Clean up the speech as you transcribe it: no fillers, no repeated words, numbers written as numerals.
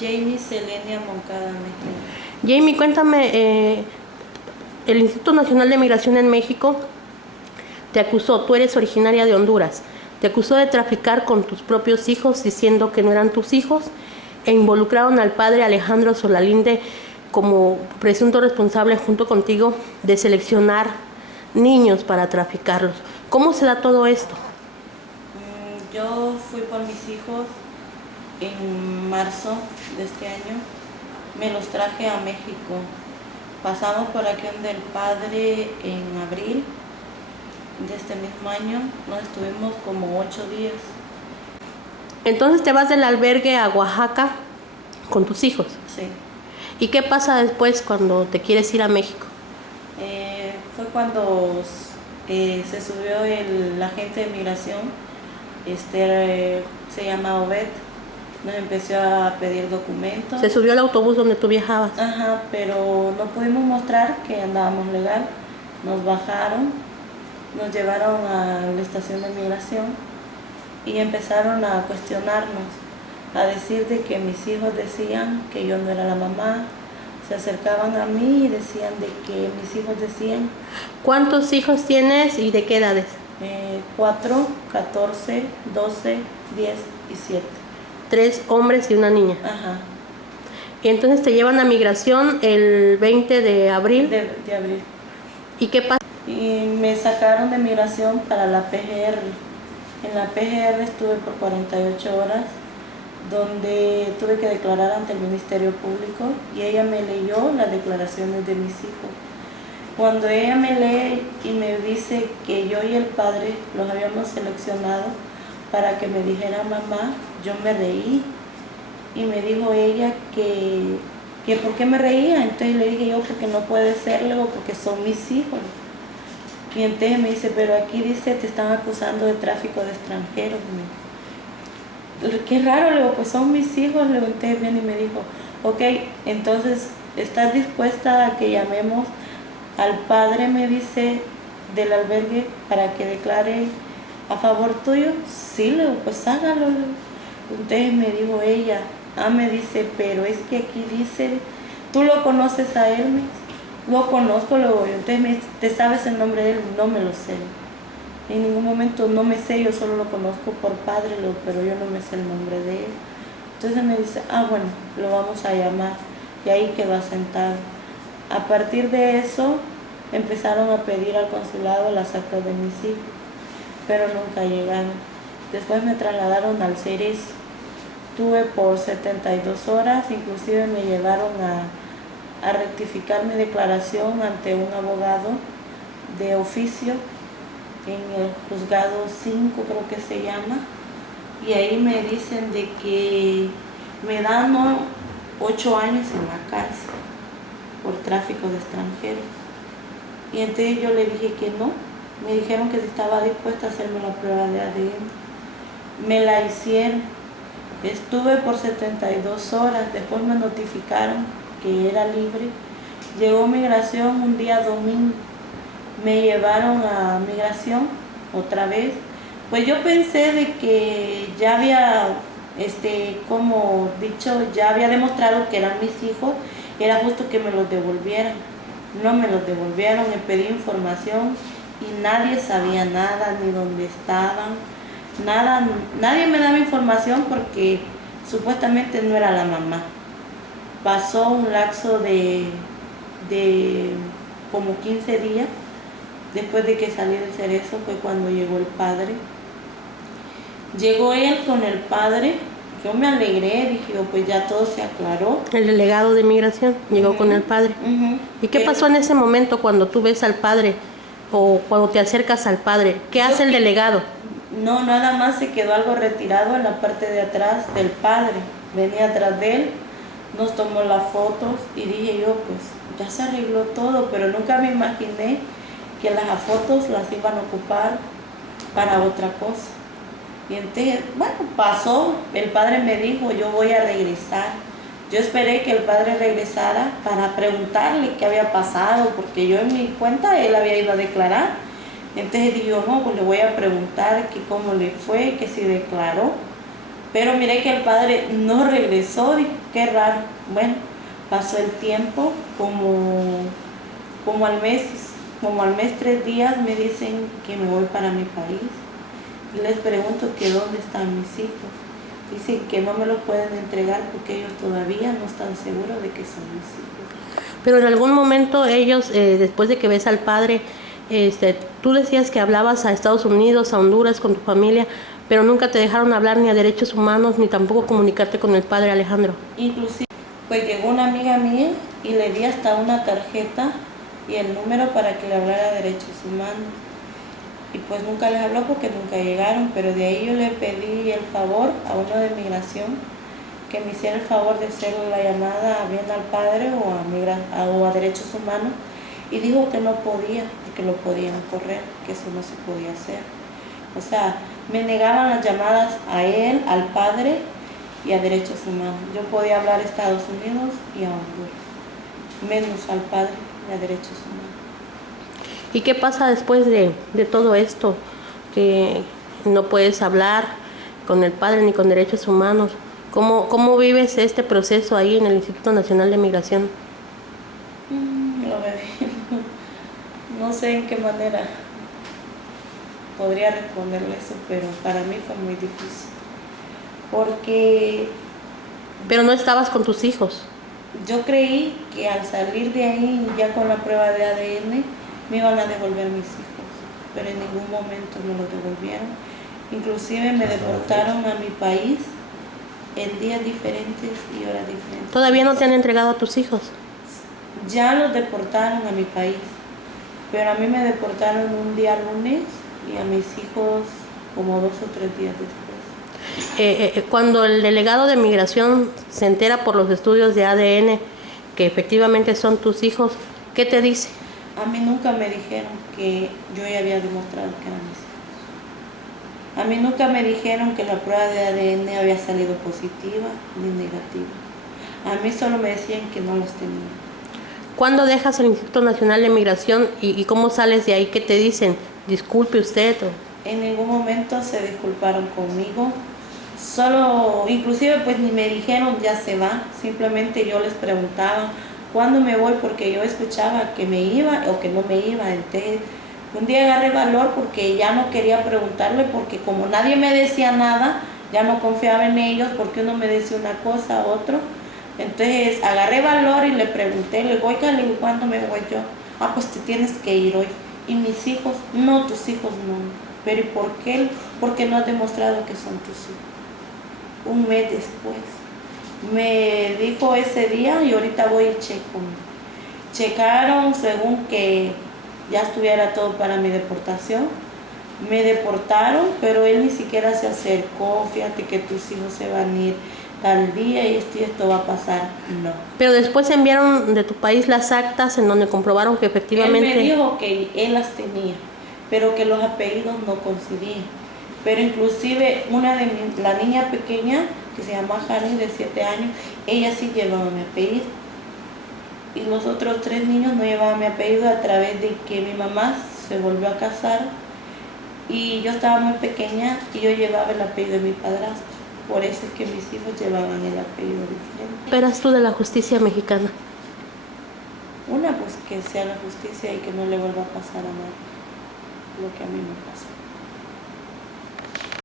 Jamie Selenia Moncada Mejía. Jamie, cuéntame, el Instituto Nacional de Migración en México te acusó, tú eres originaria de Honduras, te acusó de traficar con tus propios hijos diciendo que no eran tus hijos e involucraron al padre Alejandro Solalinde como presunto responsable junto contigo de seleccionar niños para traficarlos. ¿Cómo se da todo esto? Yo fui por mis hijos en marzo de este año, me los traje a México. Pasamos por aquí donde el padre en abril de este mismo año, nos estuvimos como 8 días. Entonces te vas del albergue a Oaxaca con tus hijos. Sí. ¿Y qué pasa después cuando te quieres ir a México? Fue cuando se subió el agente de migración, se llama Obed, nos empezó a pedir documentos. Se subió al autobús donde tú viajabas. Ajá, pero no pudimos mostrar que andábamos legal. Nos bajaron, nos llevaron a la estación de migración y empezaron a cuestionarnos, a decir de que mis hijos decían que yo no era la mamá. Se acercaban a mí y decían de que mis hijos decían... ¿Cuántos hijos tienes y de qué edades? 4, 14, 12, 10 y 7. 3 hombres y una niña. Ajá. Y entonces te llevan a migración el 20 de abril. De abril. ¿Y qué pasa? Y me sacaron de migración para la PGR. En la PGR estuve por 48 horas, donde tuve que declarar ante el Ministerio Público y ella me leyó las declaraciones de mis hijos. Cuando ella me lee y me dice que yo y el padre los habíamos seleccionado para que me dijera mamá, yo me reí y me dijo ella que por qué me reía. Entonces le dije yo, porque no puede ser, luego porque son mis hijos. Y entonces me dice, pero aquí dice, te están acusando de tráfico de extranjeros. Qué raro, luego pues son mis hijos. Luego entonces viene y me dijo, ok, entonces ¿estás dispuesta a que llamemos al padre, me dice, del albergue para que declare a favor tuyo? Sí, luego pues hágalo. Entonces me dijo ella, me dice, pero es que aquí dice, ¿tú lo conoces a él? Me dice, lo conozco, luego yo. Entonces me dice, ¿te sabes el nombre de él? No me lo sé. En ningún momento no me sé, yo solo lo conozco por padre, pero yo no me sé el nombre de él. Entonces me dice, bueno, lo vamos a llamar. Y ahí quedó sentado. A partir de eso empezaron a pedir al consulado las actas de mis hijos, pero nunca llegaron. Después me trasladaron al CERES. Estuve por 72 horas, inclusive me llevaron a rectificar mi declaración ante un abogado de oficio en el juzgado 5, creo que se llama, y ahí me dicen de que me dan 8 años en la cárcel por tráfico de extranjeros. Y entonces yo le dije que no. Me dijeron que si estaba dispuesta a hacerme la prueba de ADN. Me la hicieron. Estuve por 72 horas. Después me notificaron que era libre. Llegó migración un día domingo. Me llevaron a migración otra vez. Pues yo pensé de que ya había, como dicho, ya había demostrado que eran mis hijos. Era justo que me los devolvieran. No me los devolvieron, me pedí información y nadie sabía nada, ni dónde estaban, nada, nadie me daba información porque supuestamente no era la mamá. Pasó un lapso de como 15 días, después de que salí del Cerezo fue cuando llegó el padre. Llegó él con el padre. Yo me alegré, dije, pues ya todo se aclaró. El delegado de migración llegó con el padre. ¿Y qué pasó en ese momento cuando tú ves al padre o cuando te acercas al padre? ¿Qué hace el delegado? No, nada más se quedó algo retirado en la parte de atrás del padre. Venía atrás de él, nos tomó las fotos y dije yo, pues ya se arregló todo, pero nunca me imaginé que las fotos las iban a ocupar para otra cosa. Y entonces, bueno, pasó, el padre me dijo, yo voy a regresar. Yo esperé que el padre regresara para preguntarle qué había pasado, porque yo en mi cuenta él había ido a declarar. Entonces dije, no, pues le voy a preguntar que cómo le fue, que si declaró. Pero miré que el padre no regresó, dije, qué raro. Bueno, pasó el tiempo, como al mes, 3 días me dicen que me voy para mi país. Y les pregunto que dónde están mis hijos. Dicen que no me los pueden entregar porque ellos todavía no están seguros de que son mis hijos. Pero en algún momento ellos, después de que ves al padre, tú decías que hablabas a Estados Unidos, a Honduras con tu familia, pero nunca te dejaron hablar ni a derechos humanos ni tampoco comunicarte con el padre Alejandro. Inclusive, pues llegó una amiga mía y le di hasta una tarjeta y el número para que le hablara a derechos humanos. Y pues nunca les habló porque nunca llegaron, pero de ahí yo le pedí el favor a uno de migración que me hiciera el favor de hacer la llamada bien al padre o a derechos humanos, y dijo que no podía, que lo podían correr, que eso no se podía hacer. O sea, me negaban las llamadas a él, al padre y a derechos humanos. Yo podía hablar a Estados Unidos y a Honduras, menos al padre y a derechos humanos. ¿Y qué pasa después de todo esto? Que no puedes hablar con el padre ni con derechos humanos. ¿Cómo vives este proceso ahí en el Instituto Nacional de Migración? Lo bebé. No sé en qué manera podría responderle eso, pero para mí fue muy difícil. Porque... Pero no estabas con tus hijos. Yo creí que al salir de ahí, ya con la prueba de ADN, me iban a devolver mis hijos, pero en ningún momento me los devolvieron. Inclusive me deportaron a mi país en días diferentes y horas diferentes. ¿Todavía no te han entregado a tus hijos? Ya los deportaron a mi país, pero a mí me deportaron un día lunes y a mis hijos como 2 o 3 días después. Cuando el delegado de migración se entera por los estudios de ADN que efectivamente son tus hijos, ¿qué te dice? A mí nunca me dijeron que yo ya había demostrado que eran mis hijos. A mí nunca me dijeron que la prueba de ADN había salido positiva ni negativa. A mí solo me decían que no los tenía. ¿Cuándo dejas el Instituto Nacional de Migración y cómo sales de ahí? ¿Qué te dicen? Disculpe usted. En ningún momento se disculparon conmigo. Solo, inclusive pues ni me dijeron ya se va. Simplemente yo les preguntaba ¿cuándo me voy? Porque yo escuchaba que me iba o que no me iba. Entonces, un día agarré valor porque ya no quería preguntarle, porque como nadie me decía nada, ya no confiaba en ellos, porque uno me decía una cosa, otro. Entonces, agarré valor y le pregunté, le digo, oiga, le digo, ¿cuándo me voy yo? Ah, pues te tienes que ir hoy. ¿Y mis hijos? No, tus hijos no. ¿Pero y por qué? Porque no has demostrado que son tus hijos. Un mes después. Me dijo ese día y ahorita voy y checo. Checaron según que ya estuviera todo para mi deportación. Me deportaron, pero él ni siquiera se acercó. Fíjate que tus hijos se van a ir tal día y esto va a pasar. No. Pero después enviaron de tu país las actas en donde comprobaron que efectivamente... Él me dijo que él las tenía, pero que los apellidos no coincidían. Pero inclusive la niña pequeña, que se llama Jani, de 7 años, ella sí llevaba mi apellido. Y los otros 3 niños no llevaban mi apellido a través de que mi mamá se volvió a casar y yo estaba muy pequeña y yo llevaba el apellido de mi padrastro. Por eso es que mis hijos llevaban el apellido diferente. ¿Qué esperas tú de la justicia mexicana? Una, pues que sea la justicia y que no le vuelva a pasar a nadie lo que a mí me pasó.